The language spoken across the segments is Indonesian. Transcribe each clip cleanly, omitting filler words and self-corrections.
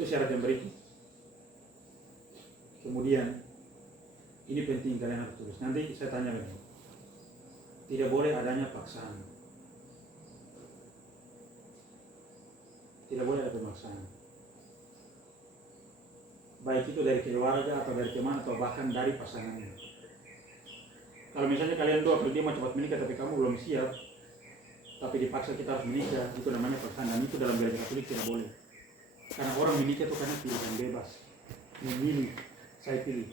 Itu syarat yang berikut. Kemudian, ini penting kalian harus tulis. Nanti saya tanya lagi. Tidak boleh adanya paksaan. Tidak boleh ada pemaksaan. Baik itu dari keluarga atau dari teman atau bahkan dari pasangannya. Kalau misalnya kalian dua dia mau cepat menikah tapi kamu belum siap, tapi dipaksa kita harus menikah, itu namanya paksaan, dan itu dalam gereja Katolik tidak boleh. Karena orang menikah itu karena pilihan bebas, memilih, saya pilih.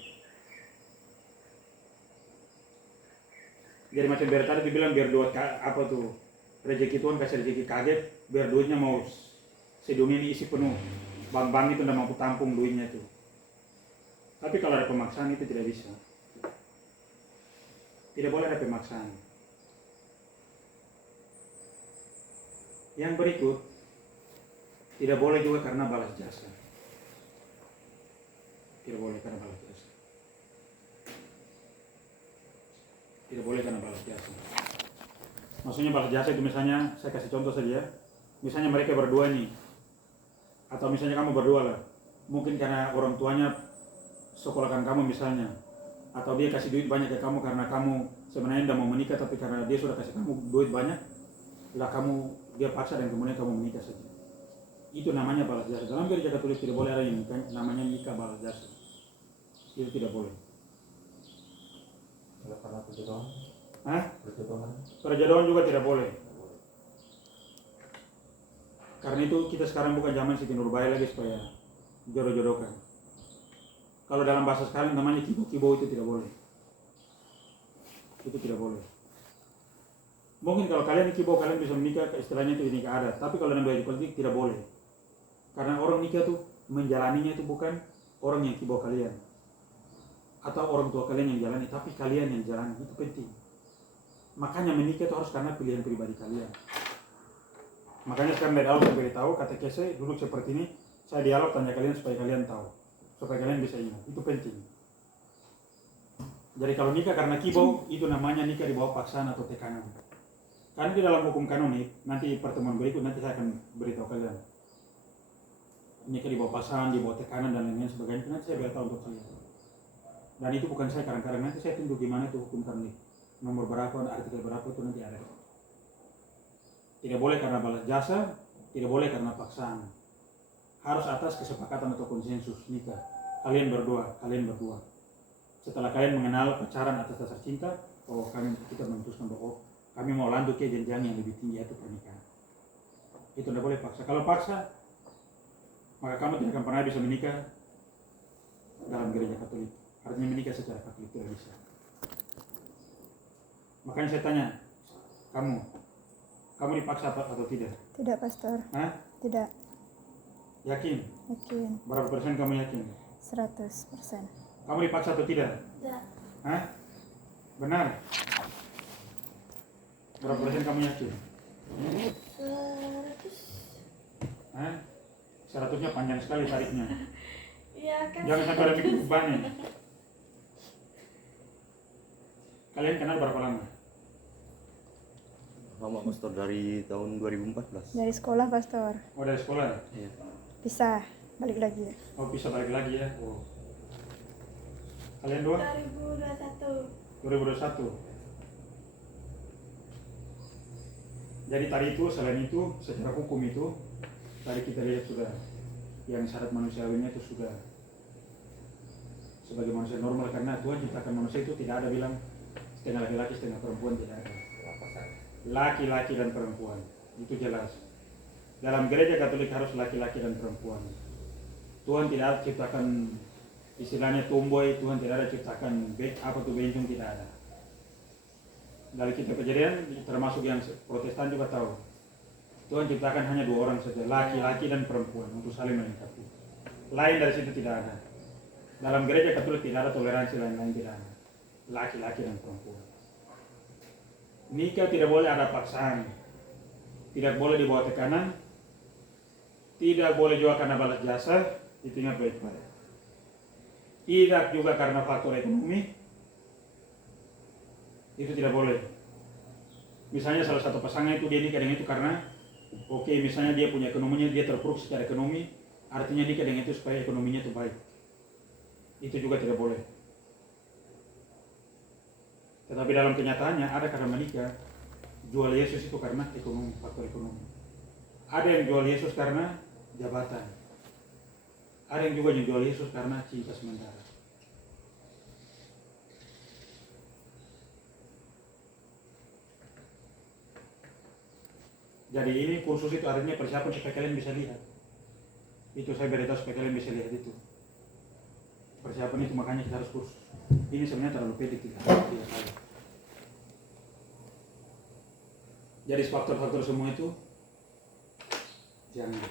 Jadi macam biar tadi bilang biar dua apa tuh rezeki Tuhan kasih rezeki kaget, biar duitnya mau sedunia ini isi penuh, bank itu tidak mampu tampung duitnya itu. Tapi kalau ada pemaksaan itu tidak bisa. Tidak boleh ada pemaksaan. Yang berikut, tidak boleh juga karena balas jasa. Tidak boleh karena balas jasa. Tidak boleh karena balas jasa. Maksudnya balas jasa itu misalnya, saya kasih contoh saja. Misalnya mereka berdua nih, atau misalnya kamu berdua lah. Mungkin karena orang tuanya sekolahkan kamu misalnya, atau dia kasih duit banyak ke kamu karena kamu sebenarnya tidak mau menikah, tapi karena dia sudah kasih kamu duit banyak, lah kamu dia paksa dan kemudian kamu menikah saja. Itu namanya balas jasa. Dalam gereja Katolik tidak boleh ada yang namanya nikah balas jasa. Itu tidak boleh. Kalau karena perjodohan? Perjodohan? Perjodohan juga tidak boleh. Karena itu kita sekarang bukan zaman Siti Nurbaya lagi supaya jodoh-jodohkan. Kalau dalam bahasa sekarang namanya kibo-kibo, itu tidak boleh. Itu tidak boleh. Mungkin kalau kalian kibo kalian bisa menikah, istilahnya itu nikah adat. Tapi kalau dalam gereja Katolik tidak boleh. Karena orang nikah tuh menjalaninya itu bukan orang yang kibo kalian atau orang tua kalian yang jalani, tapi kalian yang jalani. Itu penting. Makanya menikah itu harus karena pilihan pribadi kalian. Makanya sekarang dari awal saya beritahu, katekese duduk seperti ini, saya dialog tanya kalian supaya kalian tahu, supaya kalian bisa ingat. Itu penting. Jadi kalau nikah karena kibo, itu namanya nikah di bawah paksaan atau tekanan. Karena di dalam hukum kanonik, nanti pertemuan berikut nanti saya akan beritahu kalian. Nikah di bawah paksaan, di bawah tekanan dan lain-lain sebagainya, nanti saya beritahu untuk kalian. Dan itu bukan saya kadang-kadang, nanti saya tunjuk gimana itu hukum kanonik. Nomor berapa, artikel berapa itu nanti ada. Tidak boleh karena balas jasa, tidak boleh karena paksaan. Harus atas kesepakatan atau konsensus nikah. Kalian berdua. Setelah kalian mengenal pacaran atas dasar cinta, kita memutuskan bahwa kami mau lanjut ke jenjang yang lebih tinggi, yaitu pernikahan. Itu tidak boleh paksa. Kalau paksa, maka kamu tidak akan pernah bisa menikah dalam gereja Katolik. Artinya menikah secara Katolik tidak bisa. Makanya saya tanya, kamu dipaksa atau tidak? Tidak, Pastor. Hah? Tidak. Yakin? Yakin. Berapa persen kamu yakin? 100%. Kamu dipaksa atau tidak? Tidak. Hah? Benar? Berapa persen kamu yakin? 100. Hah? 100-nya panjang sekali tariknya. Iya kan. Jangan sampai ada mikir bebannya. Kalian kenal berapa lama? Lama, Pastor, dari tahun 2014. Dari sekolah, Pastor. Oh, dari sekolah? Iya. Pisah, balik lagi. Oh, bisa balik lagi ya? Oh. Kalian dua? 2021. 2021. Jadi tadi itu, selain itu, secara hukum itu, tadi kita lihat sudah yang syarat manusiawinya itu sudah sebagai manusia normal, karena Tuhan ciptakan manusia itu tidak ada bilang setengah laki-laki setengah perempuan, tidak ada. Laki-laki dan perempuan, itu jelas. Dalam gereja Katolik harus laki-laki dan perempuan. Tuhan tidak ciptakan istilahnya tomboy, Tuhan tidak ada ciptakan bencong, tidak ada. Dari kitab Kejadian termasuk yang Protestan juga tahu, Tuhan ciptakan hanya dua orang saja, laki-laki dan perempuan, untuk saling melengkapi. Lain dari situ tidak ada. Dalam gereja Katolik tidak ada toleransi lain-lain, tidak ada. Laki-laki dan perempuan. Nikah tidak boleh ada paksaan, tidak boleh dibawa tekanan, tidak boleh juga karena balas jasa, itu ingat baik-baik. Tidak juga karena faktor ekonomi, itu tidak boleh. Misalnya salah satu pasangan itu dia nikah dengan itu karena misalnya dia punya ekonominya, dia terpuruk secara ekonomi, artinya nikah dengan itu supaya ekonominya itu baik. Itu juga tidak boleh. Tetapi dalam kenyataannya ada karena menikah jual Yesus itu karena ekonomi, faktor ekonomi. Ada yang jual Yesus karena jabatan. Ada yang juga yang jual Yesus karena cinta sementara. Jadi ini kursus itu artinya persiapan supaya kalian bisa lihat. Itu saya beritahu supaya kalian bisa lihat itu. Persiapan itu makanya kita harus kursus. Ini sebenarnya terlalu pendek tidak salah. Jadi faktor-faktor semua itu jangan.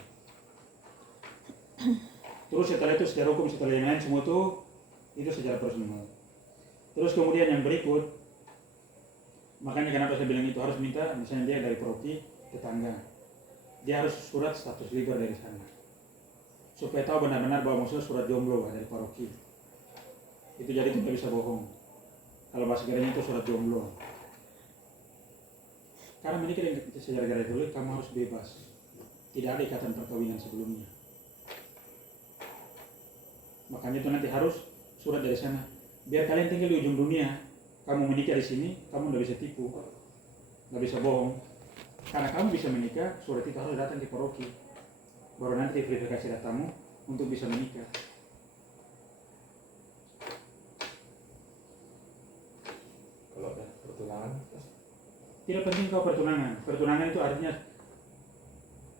Terus setelah itu secara hukum, setelah yang lain semua itu secara personal. Terus kemudian yang berikut, makanya kenapa saya bilang itu harus minta, misalnya dia dari paroki tetangga, dia harus surat status legal dari sana, supaya tahu benar-benar bahwa maksudnya surat jomblo dari paroki. Itu jadi tidak bisa bohong. Kalau bahasa gerenya itu surat jomblo. Karena menikah dengan secara Katolik kamu harus bebas. Tidak ada ikatan perkawinan sebelumnya. Makanya itu nanti harus surat dari sana. Biar kalian tinggal di ujung dunia, kamu menikah di sini, kamu tidak bisa tipu, tidak bisa bohong. Karena kamu bisa menikah, surat itu harus datang di paroki. Baru nanti verifikasi datamu untuk bisa menikah. Kalau ada pertunangan, Tidak penting kau pertunangan. Pertunangan itu artinya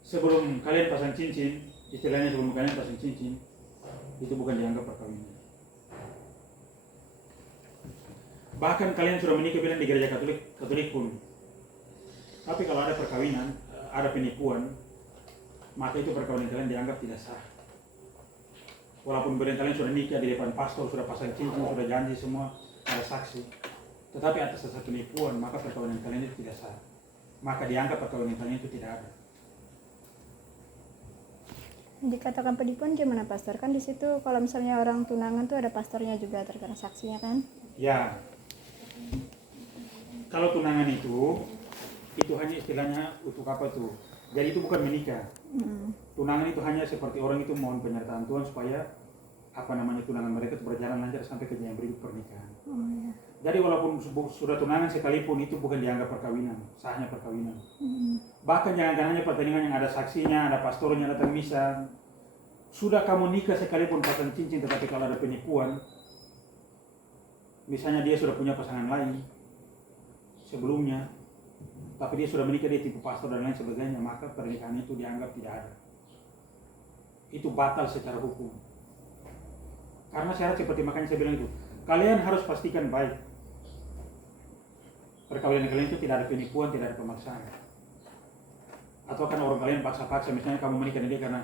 sebelum kalian pasang cincin, istilahnya sebelum kalian pasang cincin, itu bukan dianggap perkawinan. Bahkan kalian sudah menikah bilang di gereja Katolik pun. Tapi kalau ada perkawinan, ada penipuan, maka itu perkawinan kalian dianggap tidak sah. Walaupun kalian sudah nikah di depan pastor, sudah pasang cincin, sudah janji semua, ada saksi. Tetapi atas dasar penipuan, maka perkawinan kalian itu tidak sah. Maka dianggap perkawinan kalian itu tidak ada. Dikatakan penipuan gimana pastor? Kan di situ kalau misalnya orang tunangan tuh ada pastornya juga terkena saksinya kan? Ya, kalau tunangan itu hanya istilahnya untuk apa tuh? Jadi itu bukan menikah. Tunangan itu hanya seperti orang itu mohon penyertaan Tuhan supaya tunangan mereka itu berjalan lancar sampai ke jenjang berikut pernikahan. Ya. Jadi walaupun sudah tunangan sekalipun itu bukan dianggap perkawinan, sahnya perkawinan. Bahkan jangan hanya pertandingan yang ada saksinya, ada pastornya datang misa. Sudah kamu nikah sekalipun pasang cincin, tetapi kalau ada penipuan, misalnya dia sudah punya pasangan lain sebelumnya, tapi dia sudah menikah, dia tipu pastor dan lain sebagainya, maka pernikahan itu dianggap tidak ada. Itu batal secara hukum. Karena syarat seperti makanya saya bilang itu, kalian harus pastikan baik. Perkawinan kalian itu tidak ada penipuan, tidak ada pemaksaan. Atau kan orang kalian paksa-paksa, misalnya kamu menikah dengan dia karena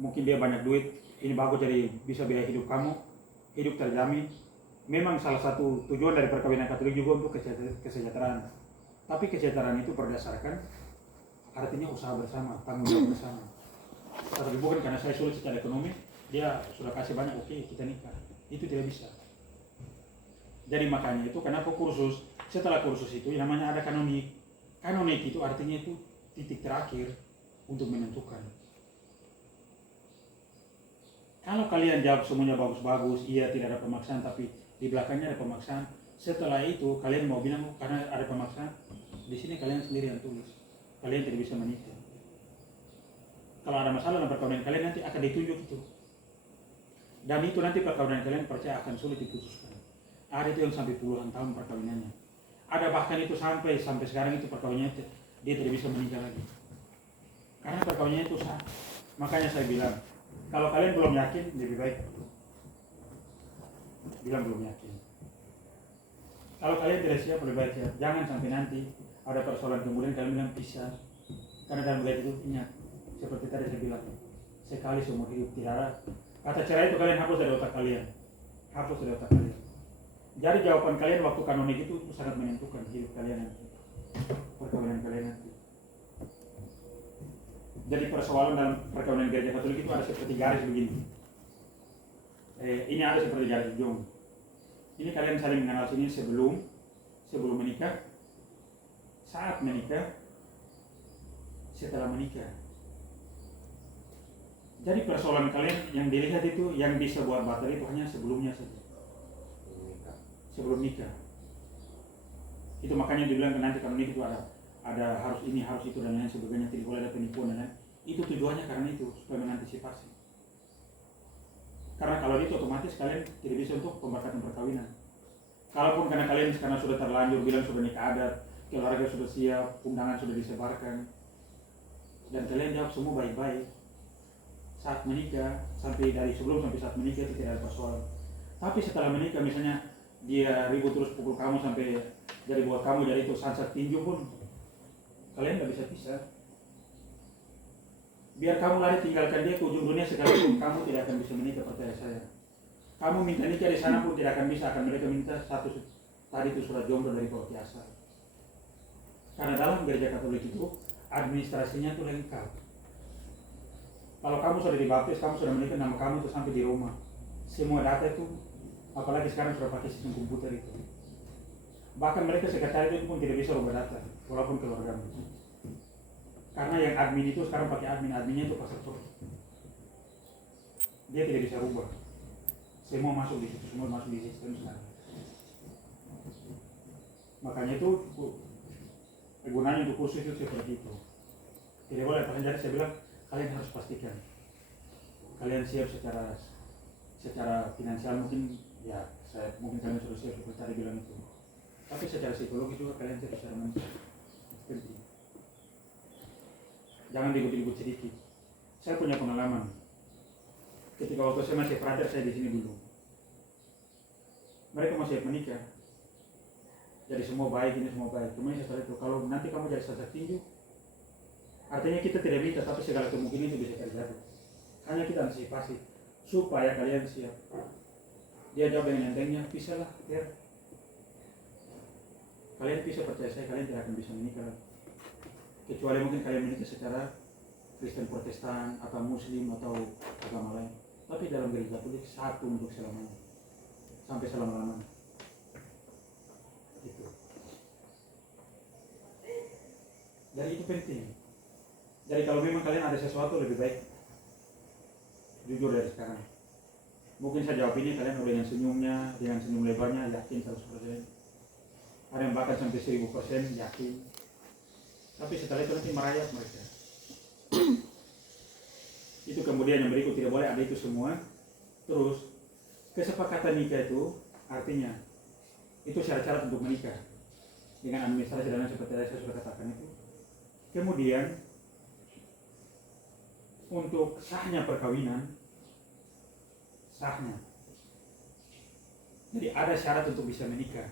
mungkin dia banyak duit, ini bagus jadi bisa biaya hidup kamu, hidup terjamin. Memang salah satu tujuan dari perkawinan Katolik juga untuk kesejahteraan. Tapi kesejahteraan itu berdasarkan artinya usaha bersama, tanggung jawab bersama. Tapi bukan karena saya sulit secara ekonomi, dia sudah kasih banyak, oke kita nikah. Itu tidak bisa. Jadi makanya itu kenapa kursus, setelah kursus itu yang namanya ada kanonik. Kanonik itu artinya itu titik terakhir untuk menentukan. Kalau kalian jawab semuanya bagus-bagus, iya tidak ada pemaksaan, tapi di belakangnya ada pemaksaan. Setelah itu kalian mau bilang karena ada pemaksaan, di sini kalian sendiri yang tulis. Kalian tidak bisa menikah. Kalau ada masalah dalam perkawinan kalian nanti akan ditunjuk itu. Dan itu nanti perkawinan kalian percaya akan sulit diputuskan. Ada itu yang sampai puluhan tahun perkawinannya. Ada bahkan itu sampai sekarang itu perkawinannya dia tidak bisa menikah lagi. Karena perkawinannya itu sah. Makanya saya bilang, kalau kalian belum yakin, lebih baik bilang belum yakin. Kalau kalian tidak siap, lebih baik siap. Jangan sampai nanti ada persoalan kemudian kalian bilang pisah. Karena dalam belajar itu ingat, seperti tadi saya bilang, sekali seumur hidup tidak ada. Kata cerai itu kalian hapus dari otak kalian. Hapus dari otak kalian. Jadi jawaban kalian waktu kanonik itu sangat menentukan hidup kalian nanti. Perkawinan kalian nanti. Jadi persoalan dalam perkawinan gereja Katolik itu ada seperti garis begini. Ini ada seperti garis ujung. Ini kalian saling mengenal sini sebelum menikah, saat menikah, setelah menikah. Jadi persoalan kalian yang dilihat itu, yang bisa buat batal itu hanya sebelumnya saja, Nikah. sebelum nikah. Itu makanya dibilang nanti kalau nikah itu ada harus ini, harus itu dan lain sebagainya, tidak boleh ada penipuan dan lain. Itu tujuannya karena itu supaya mengantisipasi. Karena kalau itu otomatis kalian tidak bisa untuk pemberkatan perkawinan. Kalaupun karena kalian sekarang sudah terlanjur bilang sudah nikah adat, keluarga sudah siap, undangan sudah disebarkan, dan kalian jawab semua baik-baik, saat menikah sampai dari sebelum sampai saat menikah itu tidak ada persoalan. Tapi setelah menikah misalnya dia ribut terus pukul kamu sampai jadi buat kamu jadi itu sansak tinju pun kalian nggak bisa pisah. Biar kamu lari tinggalkan dia ke ujung dunia sekalipun kamu tidak akan bisa menikah, percaya saya. Kamu minta nikah di sana pun tidak akan bisa, akan mereka minta satu tadi itu surat jomblo dari Pauti Asal. Karena dalam gereja Katolik itu administrasinya itu lengkap. Kalau kamu sudah dibaptis, kamu sudah menikah, nama kamu itu sampai di rumah. Semua data itu, apalagi sekarang sudah pakai sistem komputer itu. Bahkan mereka sekretariat itu pun tidak bisa rubah data, walaupun keluargamu. Karena yang admin itu sekarang pakai adminnya itu pasar tur. Dia tidak bisa rubah. Semua masuk di situ, semua masuk di sistem sekarang. Makanya itu gunanya untuk khusus itu seperti itu. Tidak boleh, jadi saya bilang kalian harus pastikan kalian siap secara finansial, mungkin ya mungkin kalian sudah siap seperti tadi bilang itu. Tapi secara psikologi juga kalian siap secara mental. Penting. Jangan ribut-ribut sedikit. Saya punya pengalaman. Ketika waktu saya masih frater, saya di sini dulu. Mereka masih menikah. Jadi semua baik, ini semua baik. Kemudian setelah itu, kalau nanti kamu jadi sansak tinju, artinya kita tidak minta, tapi segala kemungkinan itu bisa terjadi. Hanya kita antisipasi supaya kalian siap. Dia jawab dengan entengnya, pisahlah, ya. Kalian bisa, percaya saya, kalian tidak akan bisa menikah. Kecuali mungkin kalian menikah secara Kristen Protestan atau Muslim atau agama lain. Tapi dalam gereja Katolik satu untuk selamanya, sampai selama-lamanya. Gitu. Jadi itu penting. Jadi kalau memang kalian ada sesuatu, lebih baik jujur dari sekarang. Mungkin saya jawab ini kalian dengan senyumnya, dengan senyum lebarnya, yakin 100%. Ada yang bahkan sampai 1000% yakin. Tapi setelah itu nanti merayap mereka. Itu kemudian yang berikut, tidak boleh ada itu semua. Terus kesepakatan nikah itu artinya itu syarat-syarat untuk menikah dengan administrasi dan lain seperti yang saya sudah katakan itu. Kemudian untuk sahnya perkawinan, sahnya. Jadi ada syarat untuk bisa menikah.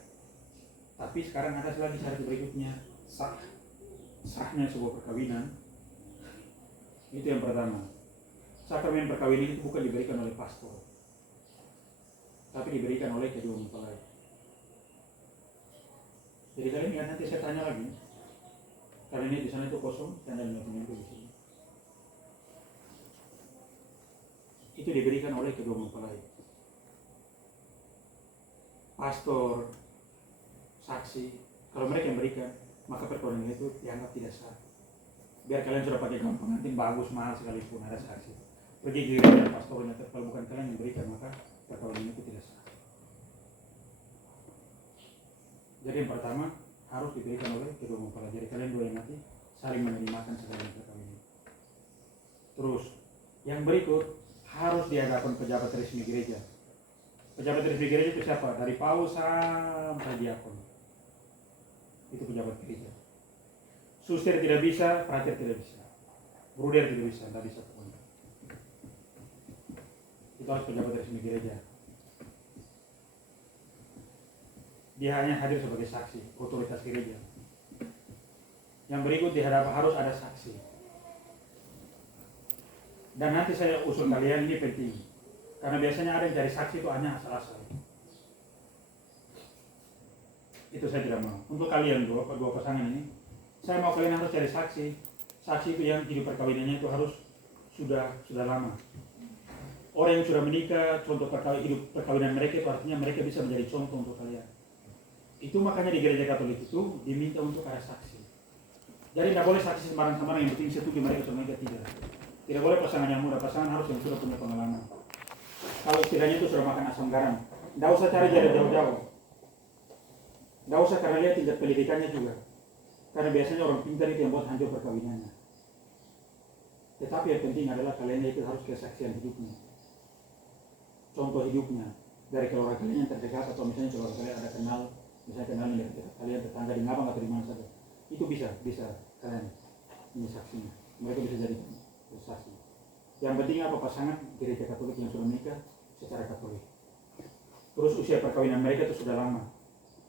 Tapi sekarang ada lagi syarat berikutnya, sahnya sebuah perkawinan. Itu yang pertama. Sakramen perkawinan itu bukan diberikan oleh pastor, tapi diberikan oleh kedua mempelai. Jadi kalian ingat, nanti saya tanya lagi. Karena ini di sana itu kosong, tanda itu di sini. Itu diberikan oleh kedua mempelai. Pastor, saksi, kalau mereka yang berikan, maka perkawinan itu dianggap tidak sah. Biar kalian sudah pakai gampang, pengantin bagus, mahal sekalipun ada saksi. Pergi ke gereja pastornya, kalau bukan kalian yang berikan, maka perkawinan itu tidak sah. Jadi yang pertama harus diberikan oleh kedua mempelai. Jadi kalian dua yang nanti saling menerimakan segala perkawinan. Terus yang berikut harus di hadapan pejabat resmi gereja. Pejabat resmi gereja itu siapa? Dari paus sampai diakon. Itu pejabat gereja. Suster tidak bisa, frater tidak bisa, bruder tidak bisa, tidak bisa pokoknya. Itu harus pejabat resmi gereja. Dia hanya hadir sebagai saksi, otoritas gereja. Yang berikut di hadapan harus ada saksi. Dan nanti saya usul kalian, ini penting. Karena biasanya ada yang cari saksi itu hanya asal-asal. Itu saya tidak mau. Untuk kalian dua pasangan ini, saya mau kalian harus cari saksi. Saksi itu yang hidup perkawinannya itu harus sudah lama. Orang yang sudah menikah, contoh hidup perkawinan mereka itu artinya mereka bisa menjadi contoh untuk kalian. Itu makanya di gereja Katolik itu diminta untuk ada saksi. Jadi tidak boleh saksi sembarang-sembarang, yang penting setuju mereka atau mereka tidak. Tidak boleh pasangan yang muda, pasangan harus yang sudah punya pengalaman. Kalau istilahnya itu sudah makan asam garam, tidak usah cari jarak jauh-jauh. Tidak usah karena lihat tingkat pendidikannya juga. Karena biasanya orang pintar itu yang buat hancur perkawinannya. Tetapi yang penting adalah kalian itu harus kesaksian hidupnya. Contoh hidupnya. Dari keluarga kalian yang terdekat atau misalnya keluarga kalian ada kenal, misalnya kenal dengan kalian tetangga di Ngabang atau di mana saja. Itu bisa kalian ini saksinya. Mereka bisa jadi saksi. Yang penting apa pasangan gereja Katolik yang sudah menikah secara Katolik. Terus usia perkawinan mereka itu sudah lama.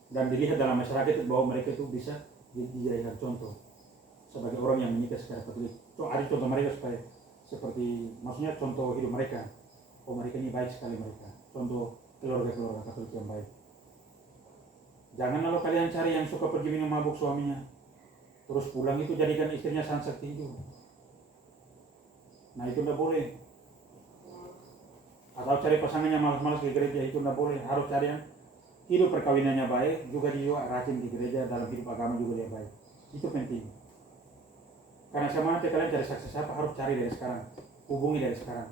Dan dilihat dalam masyarakat itu bahwa mereka itu bisa dijadikan contoh sebagai orang yang menikah secara Katolik. Ada contoh mereka supaya seperti maksudnya contoh hidup mereka. Oh mereka ini baik sekali mereka. Contoh keluarga Katolik yang baik. Jangan lalu kalian cari yang suka pergi minum mabuk suaminya. Terus pulang itu jadikan istrinya sansakti itu. Nah itu tidak boleh. Atau cari pasangannya malas-malas ke gereja, itu tidak boleh. Harus cari yang hidup perkawinannya baik, juga dia rajin di gereja, dalam hidup agama juga dia baik. Itu penting. Karena sama nanti kalian cari saksi siapa, harus cari dari sekarang. Hubungi dari sekarang.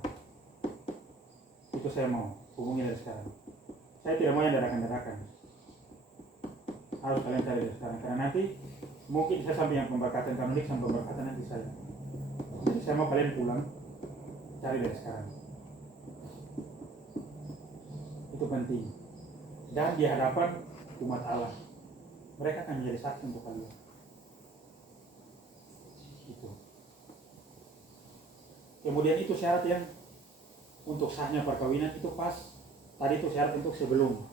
Itu saya mau, hubungi dari sekarang. Saya tidak mau yang dadakan-dadakan. Harus kalian cari dari sekarang. Karena nanti mungkin saya sampai yang pemberkatan kanonik sampai pemberkatan nanti saya. Jadi saya mau kalian pulang, cari dari sekarang. Itu penting. Dan di hadapan umat Allah, mereka akan menjadi saksi untuk kalian. Itu. Kemudian itu syarat yang untuk sahnya perkawinan itu pas. Tadi itu syarat untuk sebelum.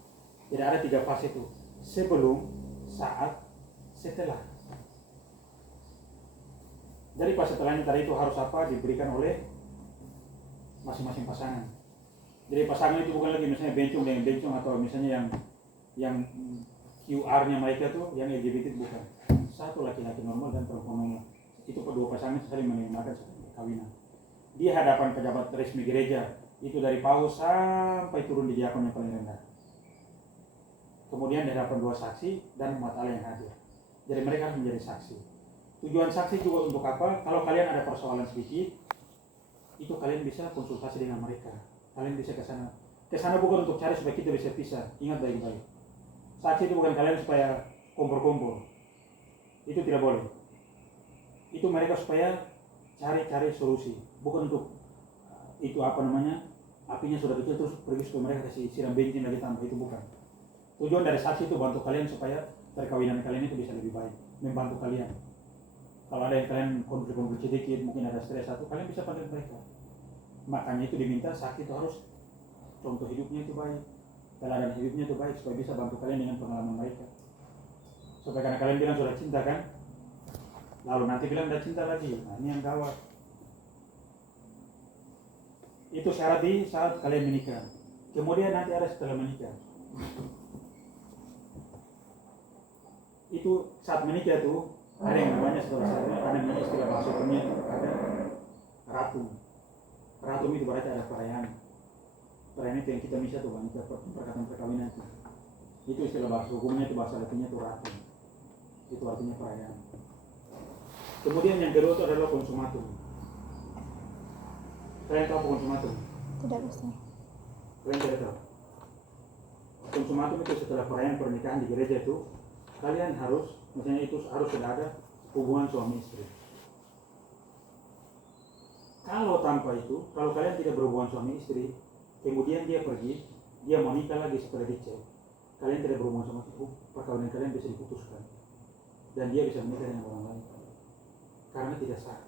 Jadi ada 3 fase itu. Sebelum, saat, setelah. Jadi pas setelahnya tadi itu harus apa diberikan oleh masing-masing pasangan. Jadi pasangan itu bukan lagi misalnya bencong dengan bencong atau misalnya yang QR-nya mereka tuh yang LGBT bukan. Satu laki-laki normal dan perempuan normal. Itu kedua pasangan saling mengenalkan perkawinan. Di hadapan pejabat resmi gereja itu dari paus sampai turun di diakon yang paling rendah. Kemudian di hadapan 2 saksi dan umat Allah yang hadir. Jadi mereka harus menjadi saksi. Tujuan saksi juga untuk apa? Kalau kalian ada persoalan sedikit, itu kalian bisa konsultasi dengan mereka. Kalian bisa ke sana. Ke sana bukan untuk cari supaya kita bisa pisah. Ingat baik-baik. Saksi itu bukan kalian supaya kompor-kompor. Itu tidak boleh. Itu mereka supaya cari-cari solusi. Bukan untuk itu apa namanya? Apinya sudah kecil terus pergi supaya mereka kasih siram bensin lagi tambah. Itu bukan. Tujuan dari saksi itu bantu kalian supaya perkawinan kalian itu bisa lebih baik. Membantu kalian. Kalau ada yang kalian konflik-konflik sedikit, mungkin ada stres satu, kalian bisa panggil mereka. Makanya itu diminta saksi itu harus contoh hidupnya itu baik, teladan hidupnya itu baik supaya bisa bantu kalian dengan pengalaman mereka. Supaya karena kalian bilang sudah cinta kan, lalu nanti bilang sudah cinta lagi, nah ini yang gawat. Itu syarat di saat kalian menikah. Kemudian nanti ada setelah menikah. Itu saat menikah tuh ada yang namanya saudara-saudara, ada yang namanya istilah bahasa hukumnya ada ratu. Ratu itu berarti ada perayaan. Perayaan itu yang kita bisa tuh wanita perkataan perkawinan itu. Itu istilah bahasa hukumnya itu bahasa latinnya itu ratu. Itu artinya perayaan. Kemudian yang kedua itu adalah konsumatum. Kalian tahu apa konsumatum? Tidak bisa. Kalian tidak tahu. Konsumatum itu setelah perayaan pernikahan di gereja itu, kalian harus, misalnya itu harus sudah ada hubungan suami istri. Kalau tanpa itu, kalau kalian tidak berhubungan suami istri, kemudian dia pergi, dia mau nikah lagi setelah dicek, kalian tidak berhubungan sama istri, perkawinan kalian bisa diputuskan. Dan dia bisa menikah dengan orang lain. Karena tidak sah.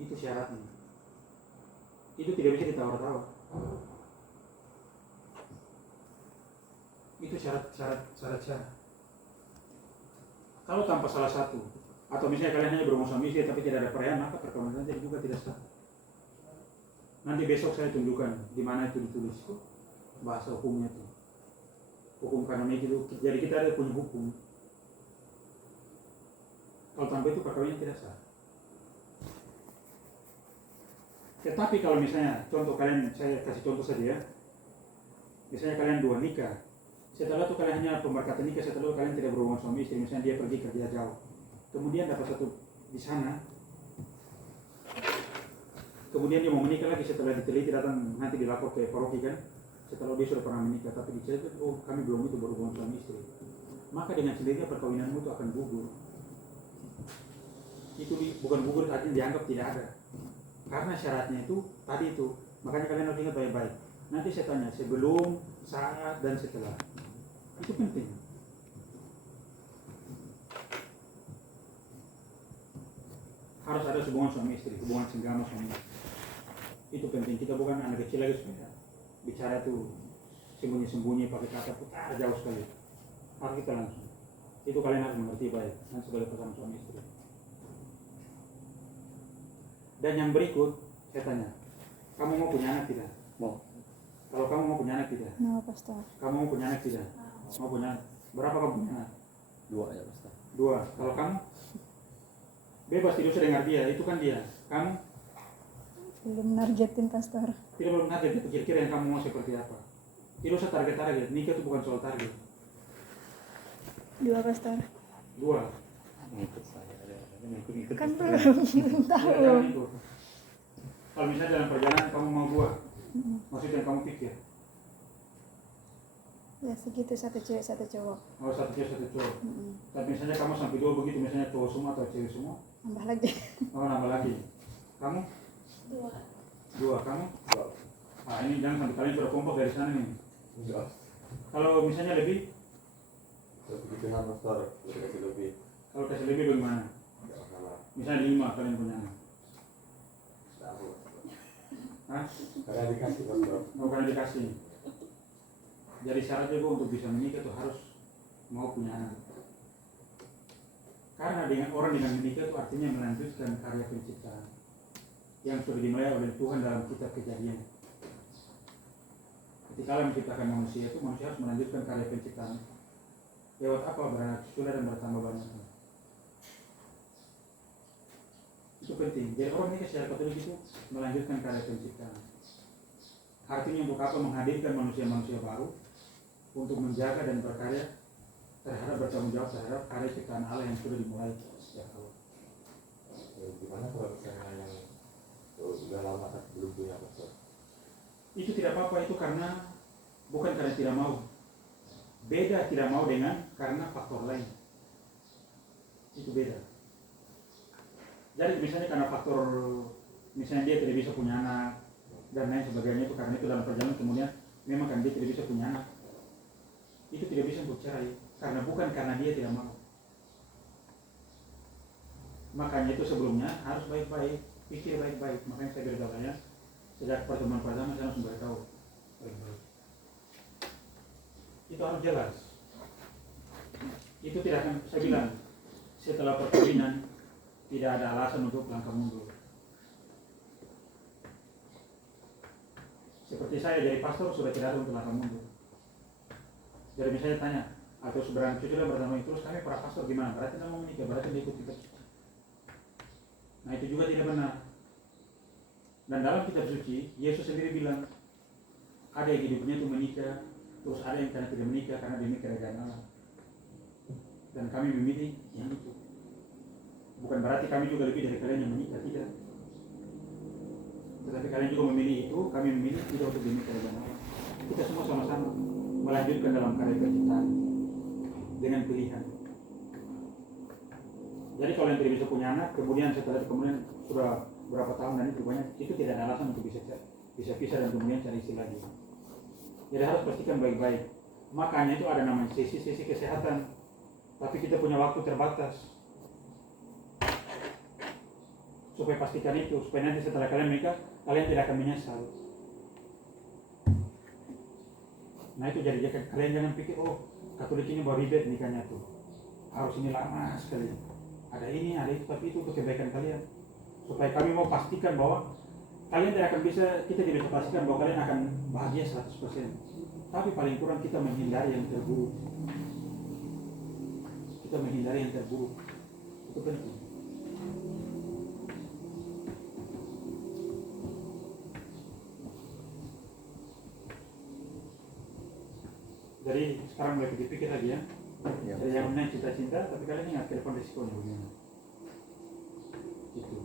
Itu syaratnya. Itu tidak bisa ditawar-tawar. Itu syarat. Kalau tanpa salah satu, atau misalnya kalian hanya berhubungan suami istri tapi tidak ada perayaan, maka perkawinan jadi juga tidak sah. Nanti besok saya tunjukkan di mana itu ditulis bahasa hukumnya itu. Hukum kanonik itu. Jadi kita ada punya hukum. Kalau tanpa itu perkawinan tidak sah. Tetapi kalau misalnya contoh kalian, saya kasih contoh saja ya. Misalnya kalian 2 nikah. Setelah itu kalian hanya pemberkatan nikah, setelah itu kalian tidak berhubungan suami istri, misalnya dia pergi kerja jauh. Kemudian dapat satu di sana, kemudian dia mau menikah lagi setelah diteliti datang nanti dilapor ke paroki kan, setelah dia sudah pernah menikah tapi dicek oh kami belum itu berhubungan suami istri, maka dengan sendirinya perkawinanmu itu akan gugur. Itu bukan gugur artinya dianggap tidak ada, karena syaratnya itu tadi itu. Makanya kalian harus ingat baik-baik. Nanti saya tanya sebelum, saat, dan setelah. Itu penting. Harus ada hubungan suami istri, hubungan senggama suami istri. Itu penting. Kita bukan anak kecil lagi supaya bicara tuh sembunyi-sembunyi pakai kata putar jauh sekali. Harus kita langsung. Itu kalian harus mengerti baik. Dan sebagai pasangan suami istri. Dan yang berikut, saya tanya, kamu mau punya anak tidak? Mau. Kalau kamu mau punya anak tidak? No, pastor. Kamu mau punya anak tidak? Mau punya anak. Berapa kamu punya anak? 2 ya Pastor. 2. Kalau kamu? Bebas, tidak usah dengar dia, itu kan dia. Kamu? Belum nargetin pastor. Tidak belum target itu kira-kira yang kamu mau seperti apa. Tidak usah target-target, nikah itu bukan soal target. 2 pastor. 2. Ngikut saya ada ngikut Kan Pastor. belum tahu. Jangan ikut. Kalau misalnya dalam perjalanan kamu mau 2, maksudnya yang kamu pikir, Ya segitu, 1 cewek 1 cowok. mau 1 cewek 1 cowok. Tapi misalnya kamu sampai 2 begitu, misalnya cowok semua atau cewek semua, Tambah lagi. mau nambah lagi. Kamu? 2. Kamu? Ah ini jangan sampai kalian sudah kompak dari sana nih. Enggak. Kalau misalnya lebih, Kebutuhan Pastor, dikasih lebih. kalau kasih lebih bagaimana? Enggak masalah. Misalnya 5 kalian punya anak. Tahu. Hah? Karena dikasih Pastor. Mau kalian dikasih. Jadi syarat juga untuk bisa menikah itu harus mau punya anak. Karena dengan orang dengan menikah itu artinya melanjutkan karya penciptaan yang sudah dimulai oleh Tuhan dalam kitab Kejadian. Ketika Allah menciptakan manusia itu manusia harus melanjutkan karya penciptaan. Lewat apa? Beranak cucu dan bertambah banyak. Itu penting. Jadi orang menikah secara Katolik itu melanjutkan karya penciptaan. Artinya untuk apa? Menghadirkan manusia-manusia baru untuk menjaga dan berkarya terhadap bertanggung jawab terhadap karya ciptaan Allah yang sudah dimulai sejak awal. Gimana kalau misalnya yang udah lama tapi belum punya Pastor? Itu tidak apa-apa, itu karena bukan karena tidak mau. Beda tidak mau dengan karena faktor lain. Itu beda. Jadi misalnya karena faktor, misalnya dia tidak bisa punya anak dan lain sebagainya, itu karena itu dalam perjalanan kemudian memang kan dia tidak bisa punya anak. Itu tidak bisa untuk cerai karena bukan karena dia tidak mau. Makanya itu sebelumnya harus baik-baik, pikir baik-baik. Makanya saya beritahu kalian sejak pertemuan pertama saya langsung beritahu baik-baik. Itu harus jelas. Itu tidak akan, saya bilang setelah perkawinan tidak ada alasan untuk langkah mundur. Seperti saya jadi pastor sudah tidak ada untuk langkah mundur. Jadi misalnya tanya, atau seberang cucu dan bernama itu, terus kami para pastor gimana? Berarti tidak mau menikah, berarti dia ikut kitab suci. Nah itu juga tidak benar. Dan dalam kitab suci, Yesus sendiri bilang, ada yang hidupnya itu menikah, terus ada yang karena tidak menikah karena demi kerajaan Allah. Dan kami memilih yang itu. Bukan berarti kami juga lebih dari kalian yang menikah, tidak. Tetapi kalian juga memilih itu, kami memilih tidak untuk demi kerajaan Allah. Kita semua sama-sama melanjutkan dalam karya penciptaan dengan pilihan. Jadi kalau yang tidak bisa punya anak, kemudian setelah itu kemudian sudah berapa tahun dan itu banyak, itu tidak ada alasan untuk bisa pisah dan kemudian cari istri lagi. Jadi harus pastikan baik-baik. Makanya itu ada namanya sesi kesehatan. Tapi kita punya waktu terbatas. Supaya pastikan itu, supaya nanti setelah kalian menikah, kalian tidak akan menyesal. Nah itu jadi kalian jangan pikir, oh Katolik ini baru ribet nikahnya tuh. Harus ini lama sekali. Ada ini, ada itu, tapi itu untuk kebaikan kalian. Supaya kami mau pastikan bahwa kalian tidak akan bisa, kita tidak bisa pastikan bahwa kalian akan bahagia 100%. Tapi paling kurang kita menghindari yang terburuk. Kita menghindari yang terburuk. Itu penting. Jadi sekarang mulai dipikir lagi ya. Jadi yang namanya cinta-cinta, tapi kalian ingat telepon risikonya bagaimana. Itu.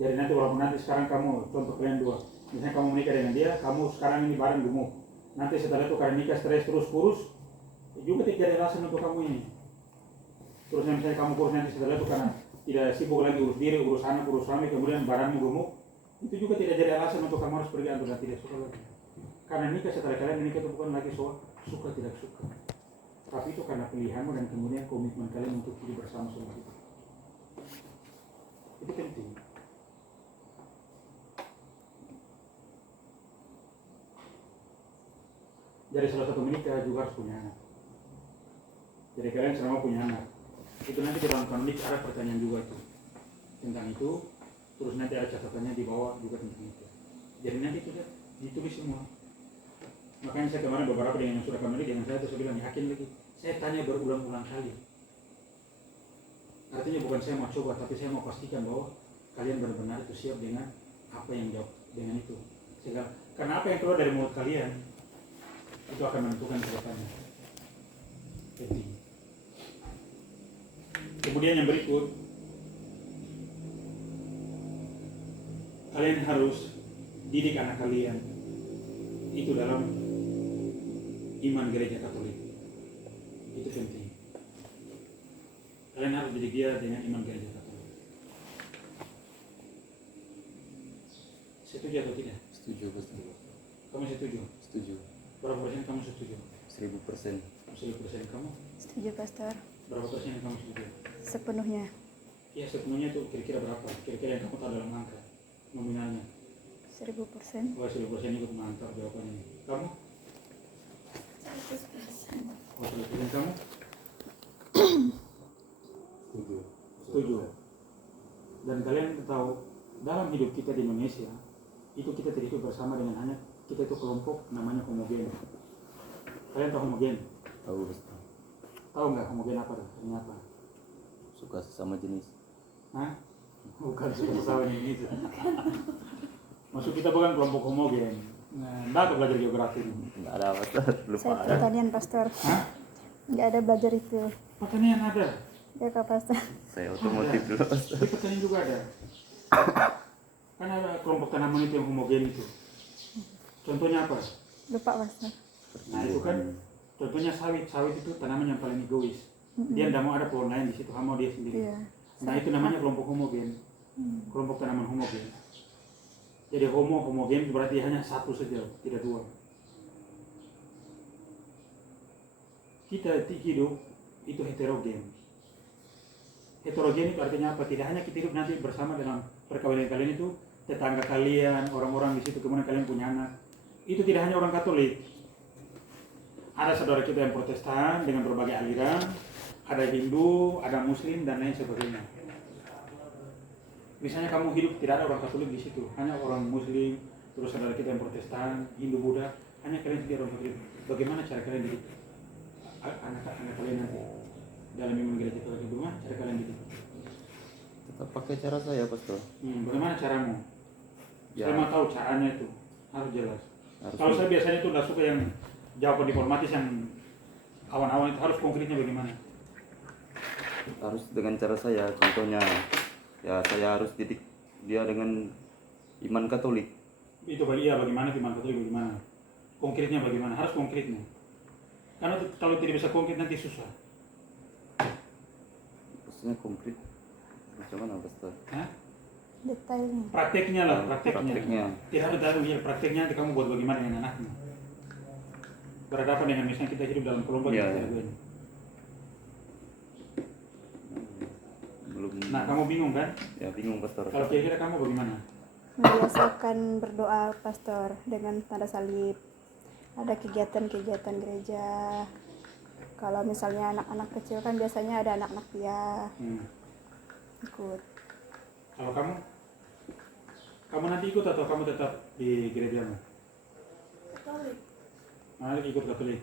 Jadi nanti walaupun nanti sekarang kamu, contoh kalian dua, misalnya kamu menikah dengan dia, kamu sekarang ini bareng gemuk. Nanti setelah itu kalian nikah stres terus kurus, juga tidak ada alasan untuk kamu ini. Terus misalnya kamu kurus nanti setelah itu karena tidak sibuk lagi urus diri, urus anak, urus suami, kemudian badanmu gemuk, itu juga tidak jadi alasan untuk kamu harus pergi atau tidak suka lagi. Karena nikah setelah kalian menikah itu bukan lagi soal suka tidak suka, tapi itu karena pilihanmu dan kemudian komitmen kalian untuk hidup bersama selama itu. Itu penting. Jadi salah satu menikah juga harus punya anak. Jadi kalian selama punya anak, itu nanti di dalam konik ada pertanyaan juga itu tentang itu, terus nanti ada catatannya di bawah juga tentang itu. Jadi nanti itu ditulis semua. Makanya saya kemarin beberapa dengan yang sudah kembali dengan saya terus bilang yakin lagi. Saya tanya berulang-ulang kali. Artinya bukan saya mau coba, tapi saya mau pastikan bahwa kalian benar-benar itu siap dengan apa yang jawab dengan itu. Sehingga, karena apa yang keluar dari mulut kalian itu akan menentukan ke depannya. Penting. Kemudian yang berikut, kalian harus didik anak kalian itu dalam iman gereja Katolik. Itu penting. Kalian harus didik dia dengan iman gereja Katolik. Setuju atau tidak? Setuju, Pastor. Kamu setuju? Setuju. Berapa persen kamu setuju? 1000%. 1000% kamu? Setuju, Pastor. Berapa persen yang kamu setuju? Sepenuhnya. Ya sepenuhnya itu kira-kira berapa? Kira-kira yang kamu tahu dalam angka nominalnya? 1000%. Oh 1000% ikut mantap jawabannya. Kamu? 100%. Oh 100% kamu? Setuju. Setuju. Dan kalian tahu dalam hidup kita di Indonesia itu kita tidak hidup bersama dengan hanya kita itu kelompok namanya homogen. Kalian tahu homogen? Tahu, Pastor. Tahu nggak homogen apa? Artinya apa? Suka sesama jenis. Hah? Bukan suka sesama ini. Maksud kita bukan kelompok homogen. Nah, enggak tuh belajar geografi ini. Enggak ada, Pastor. Lupa Saya ada. pertanian, Pastor. Hah? Nggak ada belajar itu. Pertanian ada. Ya, Kak Pastor. Saya otomotif dulu, Pastor. Di pertanian juga ada. Kan ada kelompok tanaman itu yang homogen itu. Contohnya apa? Lupa, Pastor. Nah itu kan contohnya sawit. Sawit itu tanaman yang paling egois. Dia tidak mau ada pohon lain di situ, mau dia sendiri. Iya. Nah itu namanya kelompok homogen. Kelompok tanaman homogen. Jadi homogen itu berarti hanya satu saja, tidak dua. Kita hidup itu heterogen. Heterogen itu artinya apa? Tidak hanya kita hidup nanti bersama dalam perkawinan kalian itu, tetangga kalian, orang-orang di situ, kemudian kalian punya anak. Itu tidak hanya orang Katolik. Ada saudara kita yang Protestan dengan berbagai aliran, ada Hindu, ada Muslim dan lain sebagainya. Misalnya kamu hidup tidak ada orang Katolik di situ, hanya orang Muslim, terus saudara kita yang Protestan, Hindu, Buddha, hanya kalian sendiri orang Katolik. Bagaimana cara kalian didik anak-anak kalian nanti dalam iman gereja Katolik? Bagaimana cara kalian didik? Tetap pakai cara saya, Pastor. Bagaimana caramu? Ya. Saya mau tahu caranya itu harus jelas. Harus Kalau saya biasanya itu nggak suka yang jawaban diplomatis yang awan-awan, itu harus konkretnya bagaimana? harus dengan cara saya. Contohnya, ya saya harus didik dia dengan iman Katolik. Itu bagaimana iman Katolik bagaimana? Konkretnya bagaimana? Harus konkretnya. Karena kalau tidak bisa konkret nanti susah. Maksudnya konkret. Macam mana, Pastor? Hah? Detailnya. Prakteknya lah, prakteknya. Prakteknya. Tidak harus tahu ya prakteknya nanti kamu buat bagaimana dengan anakmu. Berhadapan dengan misalnya kita hidup dalam kelompok Iya, yang iya. berbeda. Belum. Nah kamu bingung kan? Ya bingung, Pastor. Kalau kira-kira kamu bagaimana? Membiasakan berdoa, Pastor, dengan tanda salib. Ada kegiatan-kegiatan gereja. Kalau misalnya anak-anak kecil kan biasanya ada anak-anak dia ikut. Kalau kamu nanti ikut atau kamu tetap di gerejamu? Katolik. Nah, ikut Katolik.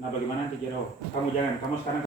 Nah bagaimana nanti Jero? Kamu jangan, kamu sekarang